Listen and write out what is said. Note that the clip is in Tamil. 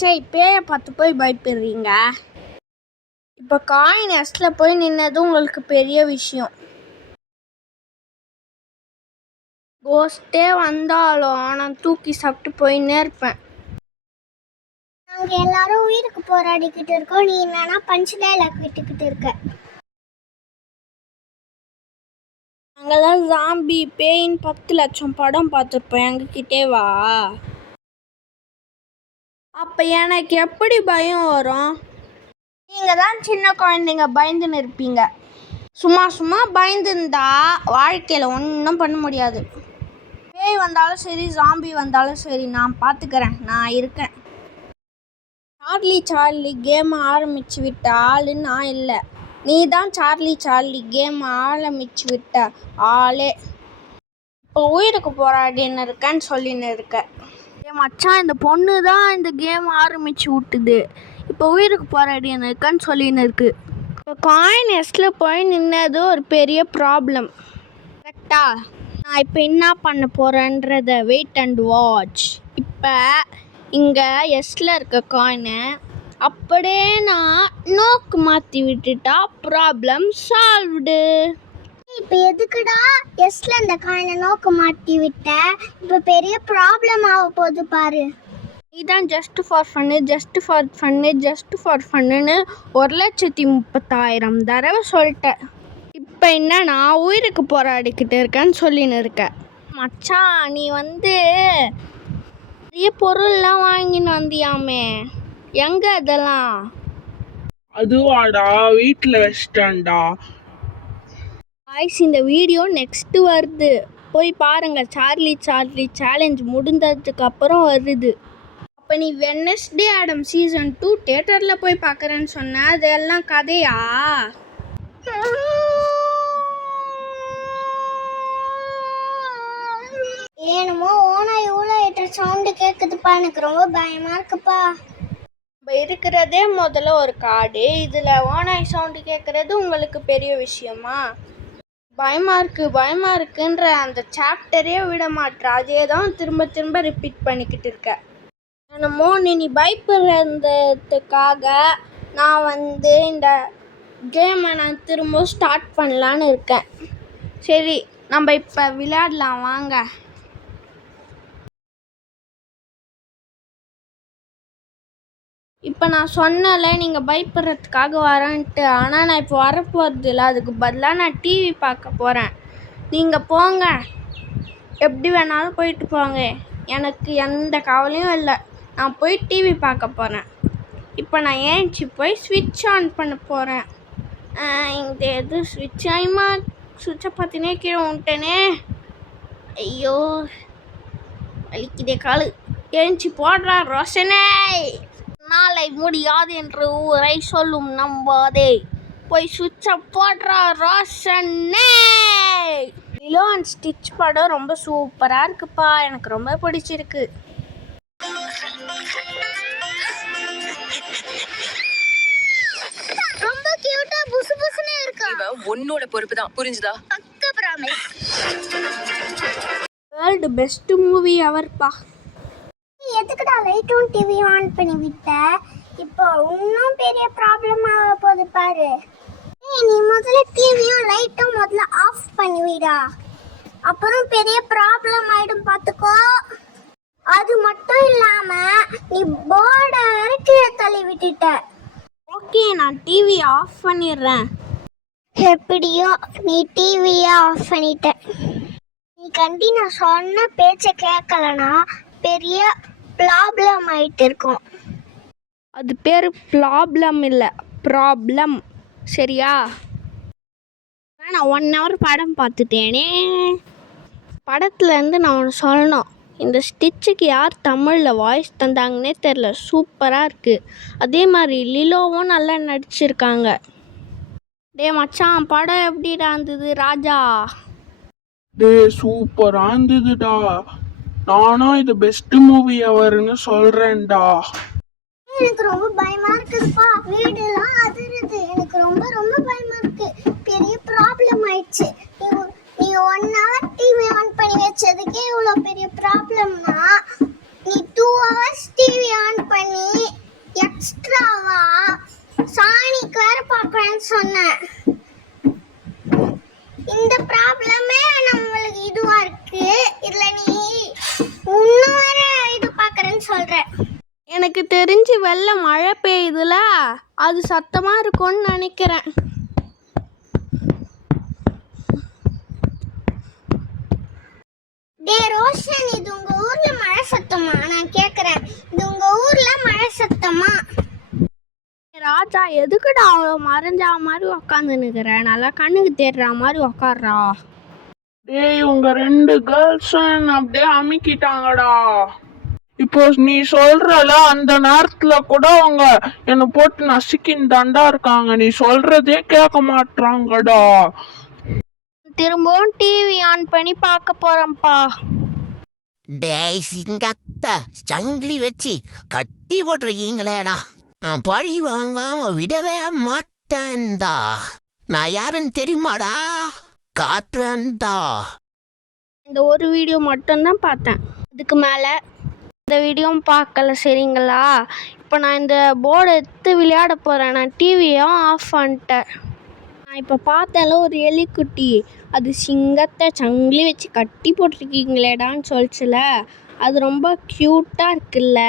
சே பேயை பார்த்து போய் பயப்படுறீங்க. இப்போ காயின் எஸ்ல போய் நின்னது உங்களுக்கு பெரிய விஷயம். கோஸ்டே வந்தாலும் நான் தூக்கி சாப்பிட்டு போயின்னே இருப்பேன். நாங்க எல்லாரும் உயிருக்கு போராடிக்கிட்டு இருக்கோம், நீ என்னன்னா பஞ்ச் டைலாக் விட்டுக்கிட்டு இருக்க. நாங்கெல்லாம் ஜாம்பி பேயின் 10 லட்சம் படம் பார்த்துருப்போம், எங்ககிட்டே வா. அப்போ எனக்கு எப்படி பயம் வரும்? நீங்கள் தான் சின்ன குழந்தைங்க பயந்துன்னு இருப்பீங்க. சும்மா பயந்துருந்தா வாழ்க்கையில் ஒன்றும் பண்ண முடியாது. பேய் வந்தாலும் சரி, ஜாம்பி வந்தாலும் சரி, நான் பார்த்துக்கிறேன், நான் இருக்கேன். சார்லி கேம் ஆரம்பிச்சு விட்ட ஆளு நான் இல்லை, நீ தான் சார்லி கேம் ஆரம்பிச்சு விட்ட ஆளே. இப்போ உயிருக்கு போராடின்னு இருக்கேன்னு சொல்லின்னு இருக்க. மச்சான், இந்த பொண்ணு தான் இந்த கேம் ஆரம்பிச்சு விட்டுது, இப்போ உயிருக்கு போராடின்னு இருக்கேன்னு சொல்லின்னு இருக்கு. இப்போ காயின் எஸ்ல போய் நின்னது ஒரு பெரிய ப்ராப்ளம். கரெக்டா? நான் இப்போ என்ன பண்ண போகிறேன்றத வெயிட் அண்ட் வாட்ச். இப்போ இங்கே எஸ்ல இருக்க காயினை அப்படியே நான் நோக்கு மாற்றி விட்டுட்டா ப்ராப்ளம் சால்வ்டு. இப்போ எதுக்குடா எஸ்ல இந்த காயினை நோக்கு மாட்டி விட்ட? இப்போ பெரிய ப்ராப்ளம் ஆக போகுது பாரு. இதான் ஜஸ்ட் ஃபார் ஃபன்னு 1,30,000 தடவை சொல்லிட்டேன். இப்போ என்ன, நான் உயிருக்கு போராடிக்கிட்டு இருக்கேன்னு சொல்லின்னு இருக்கேன். மச்சான், நீ நிறைய பொருள்லாம் வாங்கின்னு வந்தியாமே, எங்க அதெல்லாம்? அதுவாடா, வீட்டில் வச்சிட்டேன்டா. இந்த வீடியோ நெக்ஸ்ட் வருது, போய் பாருங்க. சார்லி சேலஞ்ச் முடிந்ததுக்கு அப்புறம் வருது. அப்போ நீ வெட்னஸ்டே ஆடம் சீசன் 2 தியேட்டரில் போய் பார்க்குறேன்னு சொன்ன, அதெல்லாம் கதையா? ஏனுமோ ஓனா இவ்வளோ சவுண்டு கேட்குதுப்பா, எனக்கு ரொம்ப பயமா இருக்குப்பா. இப்போ இருக்கிறதே முதல்ல ஒரு காடு, இதில் ஓனாய் சவுண்டு கேட்குறது உங்களுக்கு பெரிய விஷயமா? பயமா இருக்குன்ற அந்த சாப்டரே விட மாட்டேற, அதே தான் திரும்ப ரிப்பீட் பண்ணிக்கிட்டு இருக்க. என்னமோ நீ பயப்படுறதுக்காக நான் இந்த கேமை நான் திரும்ப ஸ்டார்ட் பண்ணலான்னு இருக்கேன். சரி, நம்ம இப்போ விளையாடலாம் வாங்க. இப்போ நான் சொன்னல நீங்கள் பயப்படுறதுக்காக வரேன்ட்டு, ஆனால் நான் இப்போ வரப்போகிறது இல்லை, அதுக்கு பதிலாக நான் டிவி பார்க்க போகிறேன். நீங்கள் போங்க, எப்படி வேணாலும் போயிட்டு போங்க, எனக்கு எந்த கவலையும் இல்லை. நான் போய் டிவி பார்க்க போகிறேன். இப்போ நான் ஏஞ்சி போய் ஸ்விட்ச் ஆன் பண்ண போகிறேன். இந்த எது சுவிட்சை பார்த்தினே கீழே விட்டேனே, ஐயோ வலிக்குதே காலு. ஏஞ்சி போடுறா ரோஷனே. நாளை முடியாது என்று ஊரை சொல்லும் நம்பாதே, போய் சுவிட்சை போடுறா ரோஷனே. லிலோ அண்ட் ஸ்டிச் படம் ரொம்ப சூப்பராக இருக்குப்பா, எனக்கு ரொம்ப பிடிச்சிருக்கு. ரொம்ப கியூட்டா புசுபுசுனே இருக்கா. இவன் உன்னோட பொறுப்பு தான், புரிஞ்சுதா? அக்கா பிராமிஸ். வேர்ல்டு பெஸ்ட் மூவி எவர்ப்பா. எதுக்குடா லைட்டும் டிவி ஆன் பண்ணி விட்ட? இப்போ இன்னும் பெரிய ப்ராப்ளம் ஆக போகுது பாரு. நீ முதல்ல டிவியும் லைட்டும் முதல்ல ஆஃப் பண்ணி விடா, அப்புறம் பெரிய ப்ராப்ளம் ஆயிடும் பார்த்துக்கோ. அது மட்டும் இல்லாம நீ போர்டை கீழே தள்ளி விட்டுட்ட. ஓகே, நான் டிவி ஆஃப் பண்ணிடுறேன். எப்படியோ நீ டிவியை ஆஃப் பண்ணிட்ட. நீ கண்டி நான் சொன்ன பேச்சை கேட்கலனா பெரிய ப்ராப்ளம் ஆயிட்டு இருக்கும். அது பேர் ப்ராப்ளம் இல்லை, ப்ராப்ளம், சரியா? நான் 1 hour படம் பார்த்துட்டேனே. படத்துலேருந்து நான் ஒன்று சொல்லணும், இந்த ஸ்டிச்சுக்கு யார் தமிழில் வாய்ஸ் தந்தாங்கன்னே தெரில, சூப்பராக இருக்குது. அதே மாதிரி லிலோவும் நல்லா நடிச்சிருக்காங்க. மச்சான், படம் எப்படிடா இருந்தது ராஜா? சூப்பராக இருந்ததுடா, நானும் இது பெஸ்ட் மூவி எவர்னு சொல்றேன்டா. எனக்கு ரொம்ப பயமா இருக்குப்பா, வீடுலாம் அதிருது, எனக்கு ரொம்ப பயமா இருக்கு. பெரிய ப்ராப்ளம் ஆயிடுச்சு. நீ 1 hour டிவி ஆன் பண்ணி வச்சதுக்கே இவ்வளோ பெரிய ப்ராப்ளம்னா, நீ 2 hours டிவி ஆன் பண்ணி சொன்னேன். இந்த ப்ராப்ளமே நம்மளுக்கு இதுவா இருக்கு. இதுல நீ இன்னும் வேற இது பாக்குறேன்னு சொல்ற. எனக்கு தெரிஞ்சு வெளில மழை பெய்யுதுல, அது சத்தமாக இருக்கும்னு நினைக்கிறேன். டே ரோஷன், இது உங்க ஊர்ல மழை சத்தமா? நான் கேக்குறேன், இது உங்க ஊர்ல மழை சத்தமா? ராஜா, எதுக்குடா அவ்வளோ மறைஞ்சா மாதிரி உக்காந்துன்னுக்குற? நல்லா கண்ணுக்கு தேடுற மாதிரி உக்காடுறா. டேய், உங்க 2 கேர்ள்ஸும் அப்படியே அமுக்கிட்டாங்கடா. இப்போ நீ சொல்றல, அந்த நேரத்துல கூட அவங்க என்னை போட்டு நசுக்கின்னு தாண்டா இருக்காங்க. நீ சொல்றதே கேட்க மாட்றாங்கடா. திரும்பவும் டிவி ஆன் பண்ணி பார்க்க போகிறேன்ப்பா. டேய் சிங்கத்தை சங்கிலி வச்சு கட்டி போட்டிருக்கீங்களேடா. நான் பழி வாங்காம விடவே மாட்டேன்டா. நான் யாருன்னு தெரியுமாடா? காட்டுறேன்டா. இந்த ஒரு வீடியோ மட்டும்தான் பார்த்தேன், இதுக்கு மேலே இந்த வீடியோவும் பார்க்கல, சரிங்களா? இப்போ நான் இந்த போர்டை எடுத்து விளையாட போகிறேன். நான் டிவியும் ஆஃப் பண்ணிட்டேன். நான் இப்போ பார்த்தேன்ல ஒரு எலிக்குட்டி, அது சிங்கத்தை சங்கிலி வச்சு கட்டி போட்டிருக்கீங்களேடான்னு சொல்லிச்சுல, அது ரொம்ப க்யூட்டாக இருக்குல்ல.